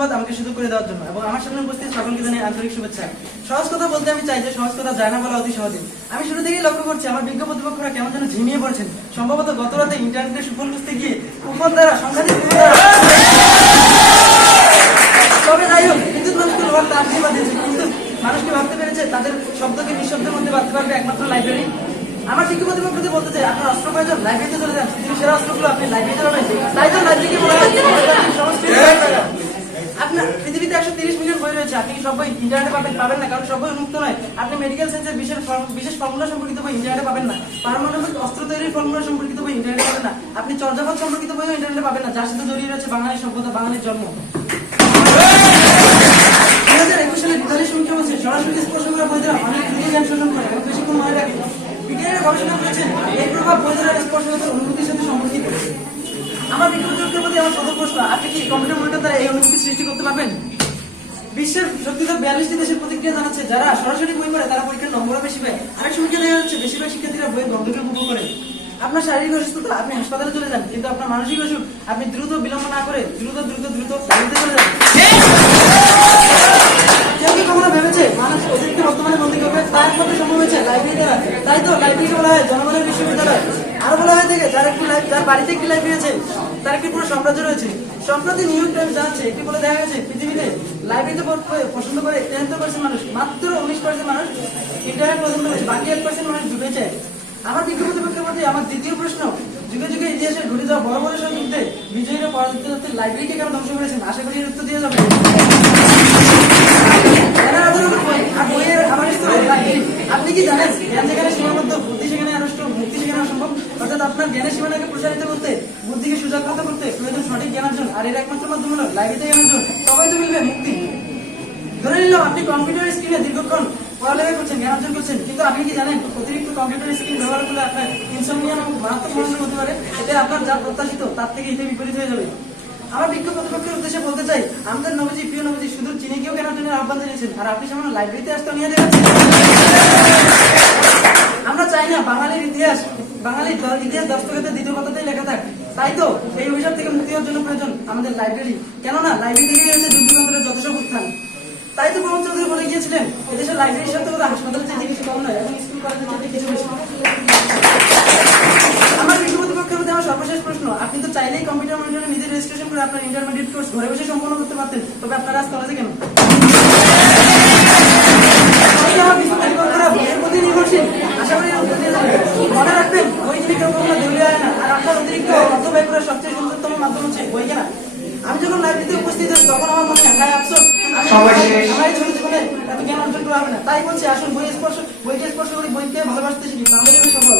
ধন্যবাদ আমাকে সুযোগ করে দেওয়ার জন্য এবং আমার সামনে উপস্থিত সকলকে জানাই আন্তরিক শুভেচ্ছা। সহজ কথা বলতে আমি চাই যে সহজ কথা যায় না বলা অতি সহজে। আমি শুরু থেকেই লক্ষ্য করছি আমার বিজ্ঞ প্রতিপক্ষরা কেমন যেন ঝিমিয়ে পড়েছেন। সম্ভবত গত রাতে ইন্টারনেটের সুফল বুঝতে গিয়ে কুপন দ্বারা সংখ্যাধিক তবে যাই হোক, বিদ্যুৎ মানুষকে লোহার তার দিয়ে বাঁধিয়েছে, কিন্তু মানুষকে ভাবতে পেরেছে তাদের শব্দকে নিঃশব্দের মধ্যে বাঁধতে পারবে একমাত্র লাইব্রেরি। আমার শিক্ষক প্রতিপক্ষকে বলতে চাই, আপনার অস্ত্র প্রয়োজন, লাইব্রেরিতে চলে যান। পৃথিবীর সেরা অস্ত্রগুলো আপনি লাইব্রেরিতে পাবেন। তাই তো লাইব্রেরিকে বলা হয় আপনার পৃথিবীতে 130 মিলিয়ন বই রয়েছে, আপনি সব বই ইন্টারনেটে পাবেন না, কারণ সব বই উন্মুক্ত নয়। আপনি মেডিকেল সায়েন্সের বিশেষ ফর্মুলা সম্পর্কিত বই ইন্টারনেটে পাবেন না। পারমাণবিক অস্ত্র তৈরির ফর্মুলা সম্পর্কিত বই ইন্টারনেটে পাবেন না। আপনি চর্যাপদ সম্পর্কিত বইও ইন্টারনেটে পাবেন না, যার সাথে জড়িয়ে রয়েছে বাঙালির সভ্যতা, বাঙালির জন্ম। 2021 সালে বিজ্ঞানী সমীক্ষা বলছে সরাসরি স্পর্শ করা বই দ্বারা অনেক দ্রুত জ্ঞান শোষণ করে এবং বেশিক্ষণ মনে রাখে। বিজ্ঞানীরা গবেষণা করেছেন এই প্রভাব বই দ্বারা স্পর্শগত অনুভূতির সাথে সম্পর্কিত। আমার বিজ্ঞানীদের প্রতি আমার প্রথম প্রশ্ন, আপনি কি কম্পিউটার মনিটর দ্বারা এই অনুভূতি সৃষ্টি করতে পারবেন? বিশ্বের শক্তিধর 42টি দেশের প্রতিক্রিয়া জানাচ্ছে যারা সরাসরি বই পড়ে তারা পরীক্ষার নম্বরও বেশি পায়। আরেক সমীক্ষা দেখা যাচ্ছে বেশিরভাগ শিক্ষার্থীরা বই গন্ধকে উপভোগ করে। আপনার শারীরিক অসুস্থতা, আপনি হাসপাতালে চলে যান, কিন্তু আপনার মানসিক অসুখ আপনি দ্রুত বিলম্ব না করে দ্রুত বাড়িতে চলে যান। কেউ কি কখনো ভেবেছে মানুষ অতিরিক্ত বর্তমানে বন্দী করবে? তার একমাত্র সম্ভব হয়েছে লাইব্রেরি দ্বারা। তাই তো লাইব্রেরিকে বলা হয় জনগণের বিশ্ববিদ্যালয়। আরো বলা হয়ে থাকে যার বাড়িতে একটি লাইব্রেরি আছে তার একটি পুরো সাম্রাজ্য রয়েছে। সম্প্রতি নিউ ইয়র্ক টাইমস জানাচ্ছে একটি বলে দেখা গেছে পৃথিবীতে লাইব্রেরিতে পছন্দ করে 73% মানুষ, মাত্র 19% মানুষ ইন্টারনেট পছন্দ করেছে, বাকি 1% মানুষ ঢুকে চায়। আমার বিজ্ঞ প্রতিপক্ষের প্রতি আমার দ্বিতীয় প্রশ্ন, যুগে যুগে ইতিহাসে ঘটে যাওয়া বড় বড় সব যুদ্ধে বিজয়ীরা পরাজিত লাইব্রেরিকে কেন ধ্বংস করেছেন? আশা করি এর উত্তর দিয়ে যাবে। আপনি কি জানেন জ্ঞান যেখানে সীমাবদ্ধ, বুদ্ধি সেখানে আনুষ্ট, মুক্তি সেখানে অসম্ভব। অর্থাৎ আপনার জ্ঞানের সীমানাকে প্রসারিত করতে, বুদ্ধিকে সুজাগ্রত করতে প্রয়োজন সঠিক জ্ঞান অর্জন, আর এর একমাত্র মাধ্যম হলো লাইব্রেরিতে জ্ঞান অর্জন। সবাই তো মিলবে মুক্তি। ধরে নিলাম আপনি কম্পিউটার স্ক্রিনে দীর্ঘক্ষণ পড়ালেখা করছেন, জ্ঞান অর্জন করছেন, কিন্তু আপনি কি জানেন অতিরিক্ত কম্পিউটার স্ক্রিন ব্যবহার করলে আপনার ইনসোমনিয়া নামক মারাত্মক সমস্যা হতে পারে। এতে আপনার যা প্রত্যাশিত তার থেকে এতে বিপরীত হয়ে যাবে। আমার বিজ্ঞ প্রতিপক্ষের উদ্দেশ্যে বলতে চাই, আমাদের নবীজি, প্রিয় নবীজি শুধু চীনে গিয়েও জ্ঞান অর্জনের আহ্বান জানিয়েছেন, আর আপনি সামান্য লাইব্রেরিতে আসতে নিয়ে যাচ্ছেন। আমরা চাই না বাঙালির ইতিহাস দস্তকেতে দ্বিতীয় পাতাতেই লেখা থাক। তাই তো এই অভিশাপ থেকে মুক্তি হওয়ার জন্য প্রয়োজন আমাদের লাইব্রেরি। কেননা লাইব্রেরি থেকে হচ্ছে যুগান্তরের যথেষ্ট উত্থান। তাই তো প্রমোদ চৌধুরী বলে গিয়েছিলেন এদেশের লাইব্রেরির সাথে হাসপাতালের চাইতে কিছু কম নয় এবং স্কুল কলেজের চাইতে কিছু বেশি। আমার বিজ্ঞ প্রতিপক্ষের মধ্যে আমার সর্বশেষ প্রশ্ন, আপনি তো চাইলেই কম্পিউটার মনিটরে নিজে রেজিস্ট্রেশন করে আপনার ইন্টারমিডিয়েট কোর্স ঘরে বসে সম্পন্ন করতে পারতেন, তবে আপনারা আজ কলেজে কেন? আশা করি মনে রাখবেন বই কিনে কেউ কখনো দেউলিয়া হয় না, আর আপনার অতিরিক্ত অর্থ ব্যয় করার সবচেয়ে সুন্দরতম মাধ্যম হচ্ছে বই কেনা। আমি যখন লাইব্রেরিতে উপস্থিত হই তখন আমার মনে হয় আফসোস আমার ছোট জীবনে এত জ্ঞান অর্জন করা হবে না। তাই বলছি আসুন বইকে স্পর্শ করি, বইকে ভালোবাসতে শিখি, তাহলে সফল।